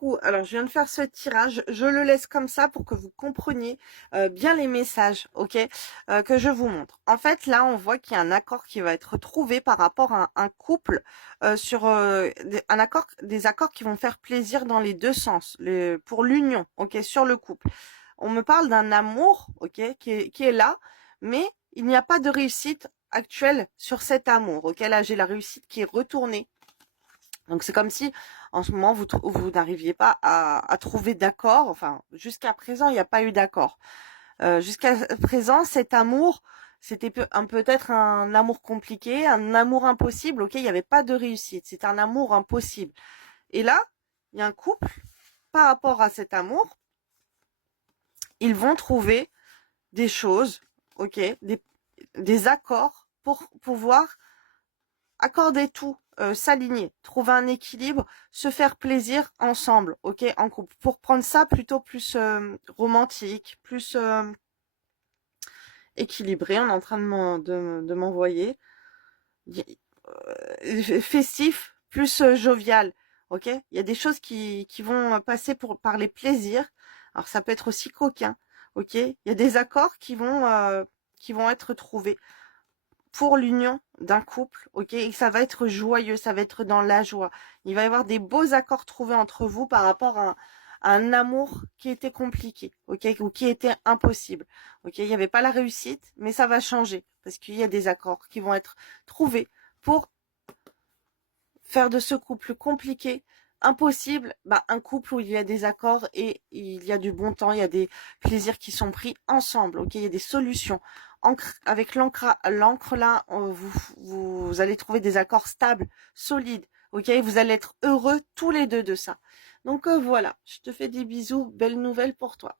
beaucoup. Alors, je viens de faire ce tirage. Je le laisse comme ça pour que vous compreniez bien les messages, ok, que je vous montre. En fait, là, on voit qu'il y a un accord qui va être trouvé par rapport à un couple sur des accords qui vont faire plaisir dans les deux sens, pour l'union, ok, sur le couple. On me parle d'un amour, ok, qui est là, mais il n'y a pas de réussite actuelle sur cet amour, ok. Là, j'ai la réussite qui est retournée. Donc c'est comme si en ce moment vous n'arriviez pas à trouver d'accord. Enfin, jusqu'à présent, il n'y a pas eu d'accord. Jusqu'à présent, cet amour, c'était peut-être un amour compliqué, un amour impossible. Ok, il n'y avait pas de réussite. C'est un amour impossible. Et là, il y a un couple par rapport à cet amour. Ils vont trouver des choses, ok, des accords pour pouvoir accorder tout, s'aligner, trouver un équilibre, se faire plaisir ensemble, ok, en couple. Pour prendre ça plutôt plus romantique, plus équilibré, on est en train de m'envoyer. Festif, plus jovial, ok. Il y a des choses qui vont passer par les plaisirs. Alors ça peut être aussi coquin, ok. Il y a des accords qui vont être trouvés pour l'union d'un couple, ok, et ça va être joyeux, ça va être dans la joie. Il va y avoir des beaux accords trouvés entre vous par rapport à un amour qui était compliqué, ok, ou qui était impossible, ok. Il n'y avait pas la réussite, mais ça va changer parce qu'il y a des accords qui vont être trouvés pour faire de ce couple compliqué, impossible, un couple où il y a des accords et il y a du bon temps, il y a des plaisirs qui sont pris ensemble, ok, il y a des solutions. Avec l'encre là, vous allez trouver des accords stables, solides, ok, vous allez être heureux tous les deux de ça. Donc voilà, je te fais des bisous, belle nouvelle pour toi.